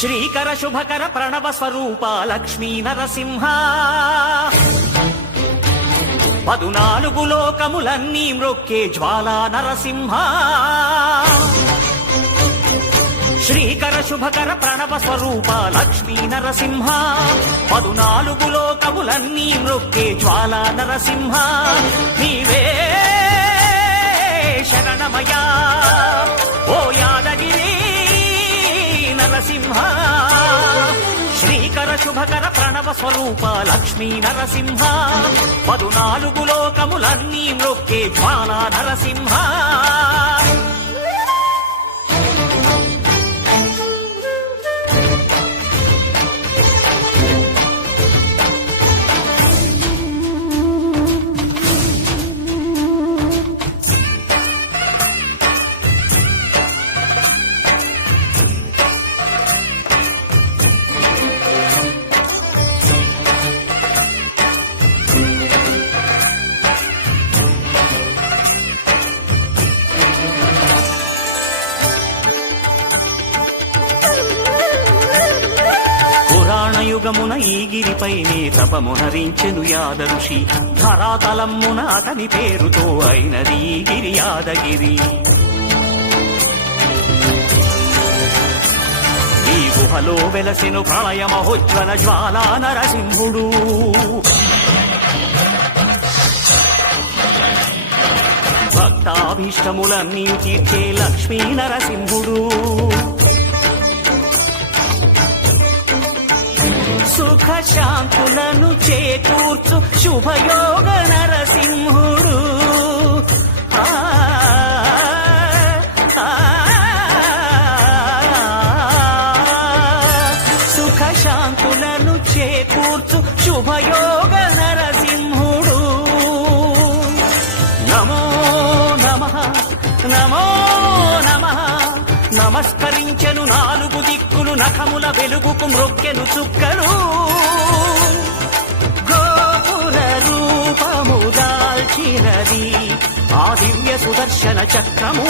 శ్రీకర శుభకర ప్రణవ స్వరూప లక్ష్మీ నరసింహ 14 లోకములన్నీ మ్రొక్కే జ్వాలా నరసింహ. శ్రీకర శుభకర ప్రణవ స్వరూప లక్ష్మీ నరసింహ 14 లోకములన్నీ మ్రొక్కే జ్వాలా నరసింహ. నీవే శరణమయా ఓ యాదగిరి నరసింహ. శ్రీకర శుభకర ప్రణవ స్వరూప లక్ష్మీ నరసింహ 14 లోకములన్నీ మ్రొక్కే జ్వాలా నరసింహ. యుగమున ఈ గిరిపైనే తపమునరించెను యాద ఋషి. ధరాతలమ్మున అతని పేరుతో అయినది ఈ గిరి యాదగిరి. ఈ గుహలో వెలసెను ప్రళయ మహోజ్వల జ్వాలా నరసింహుడు. భక్తాభీష్టములన్నీ తీర్చే లక్ష్మీ నరసింహుడు. సుఖ శాంతులను చేకూర్చు శుభయోగ నరసింహుడు. సుఖ శాంతులను చేకూర్చు శుభయోగ నరసింహుడు. నమో నమః నమో నమః. నమస్కరించెను 4 దిక్కులు నఖముల వెలుగుకు మ్రొక్కెను చుక్కలు. గోపుర రూపము దాల్చినది ఆ దివ్య సుదర్శన చక్రము.